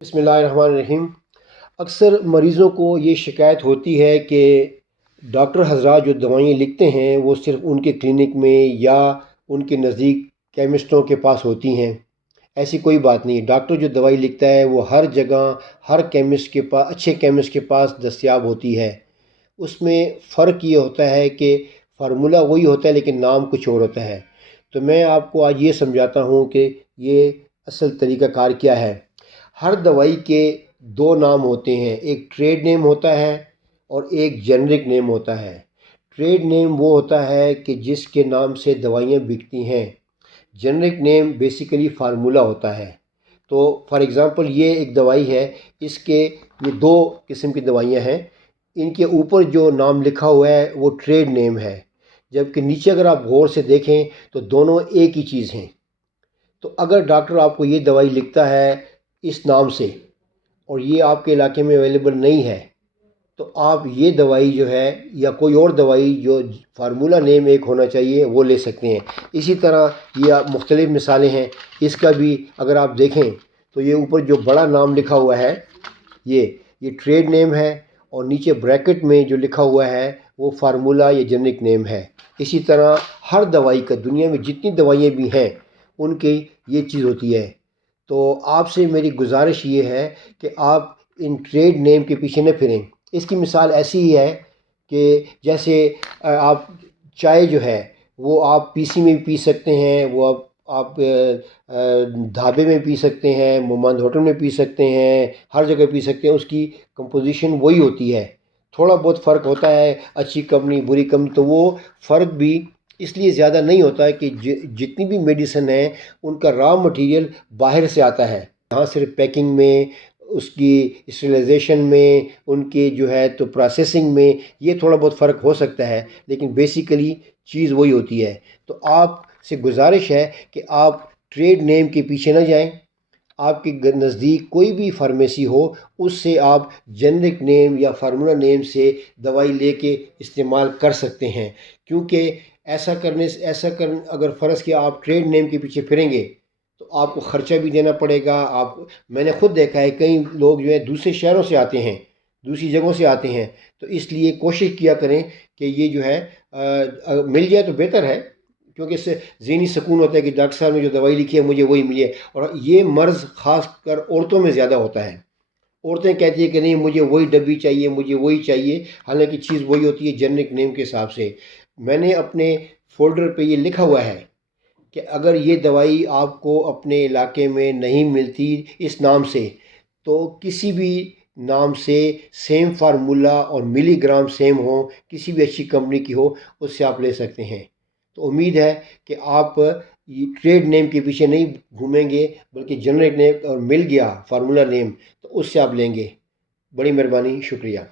बिस्मिल्लाहिर्रहमानिर्रहीम। अक्सर मरीज़ों को ये शिकायत होती है कि डॉक्टर हज़रात जो दवाइयाँ लिखते हैं वो सिर्फ़ उनके क्लिनिक में या उनके नज़दीक केमिस्टों के पास होती हैं। ऐसी कोई बात नहीं है। डॉक्टर जो दवाई लिखता है वो हर जगह हर केमिस्ट के पास, अच्छे केमिस्ट के पास दस्तयाब होती है। उसमें फ़र्क ये होता है कि फ़ार्मूला वही होता है लेकिन नाम कुछ और होता है। तो मैं आपको आज ये समझाता हूँ कि ये असल तरीक़ाकार क्या है। हर दवाई के दो नाम होते हैं, एक ट्रेड नेम होता है और एक जेनरिक नेम होता है। ट्रेड नेम वो होता है कि जिसके नाम से दवाइयाँ बिकती हैं। जेनरिक नेम बेसिकली फार्मूला होता है। तो फॉर एग्ज़ाम्पल ये एक दवाई है, इसके ये दो किस्म की दवाइयाँ हैं। इनके ऊपर जो नाम लिखा हुआ है वो ट्रेड नेम है, जबकि नीचे अगर आप गौर से देखें तो दोनों एक ही चीज़ हैं। तो अगर डॉक्टर आपको ये दवाई लिखता है इस नाम से और ये आपके इलाके में अवेलेबल नहीं है, तो आप ये दवाई जो है या कोई और दवाई जो फार्मूला नेम एक होना चाहिए वो ले सकते हैं। इसी तरह ये मुख्तलिफ़ मिसालें हैं। इसका भी अगर आप देखें तो ये ऊपर जो बड़ा नाम लिखा हुआ है ये ट्रेड नेम है और नीचे ब्रैकेट में जो लिखा हुआ है वो फार्मूला या जेनरिक नेम है। इसी तरह हर दवाई का, दुनिया में जितनी दवाइयाँ भी हैं उनकी ये चीज़ होती है। तो आपसे मेरी गुजारिश ये है कि आप इन ट्रेड नेम के पीछे न फिरें। इसकी मिसाल ऐसी ही है कि जैसे आप चाय जो है वो आप पीसी में भी पी सकते हैं, वो आप ढाबे में पी सकते हैं, मोमंद होटल में पी सकते हैं, हर जगह पी सकते हैं। उसकी कंपोजिशन वही होती है। थोड़ा बहुत फ़र्क होता है, अच्छी कंपनी बुरी कंपनी, तो वो फ़र्क भी इसलिए ज़्यादा नहीं होता है कि जितनी भी मेडिसिन है उनका रॉ मटेरियल बाहर से आता है। यहाँ सिर्फ पैकिंग में, उसकी स्टरलाइजेशन में, उनके जो है तो प्रोसेसिंग में ये थोड़ा बहुत फ़र्क हो सकता है, लेकिन बेसिकली चीज़ वही होती है। तो आपसे गुजारिश है कि आप ट्रेड नेम के पीछे न जाएं। आपके नज़दीक कोई भी फार्मेसी हो उससे आप जेनरिक नेम या फार्मूला नेम से दवाई लेके इस्तेमाल कर सकते हैं, क्योंकि अगर फ़र्ज़ किया आप ट्रेड नेम के पीछे फिरेंगे तो आपको ख़र्चा भी देना पड़ेगा। मैंने ख़ुद देखा है कई लोग जो है दूसरे शहरों से आते हैं, दूसरी जगहों से आते हैं। तो इसलिए कोशिश किया करें कि ये जो है मिल जाए तो बेहतर है, क्योंकि इससे ज़हनी सुकून होता है कि डॉक्टर साहब ने जो दवाई लिखी है मुझे वही मिली है। और ये मर्ज़ ख़ास कर औरतों में ज़्यादा होता है। औरतें कहती है कि नहीं मुझे वही डब्बी चाहिए, मुझे वही चाहिए, हालांकि चीज़ वही होती है जेनरिक नेम के हिसाब से। मैंने अपने फ़ोल्डर पे ये लिखा हुआ है कि अगर ये दवाई आपको अपने इलाके में नहीं मिलती इस नाम से, तो किसी भी नाम से सेम फार्मूला और मिलीग्राम सेम हो, किसी भी अच्छी कंपनी की हो, उससे आप ले सकते हैं। तो उम्मीद है कि आप ये ट्रेड नेम के पीछे नहीं घूमेंगे, बल्कि जेनरिक नेम और मिल गया फार्मूला नेम तो उससे आप लेंगे। बड़ी मेहरबानी, शुक्रिया।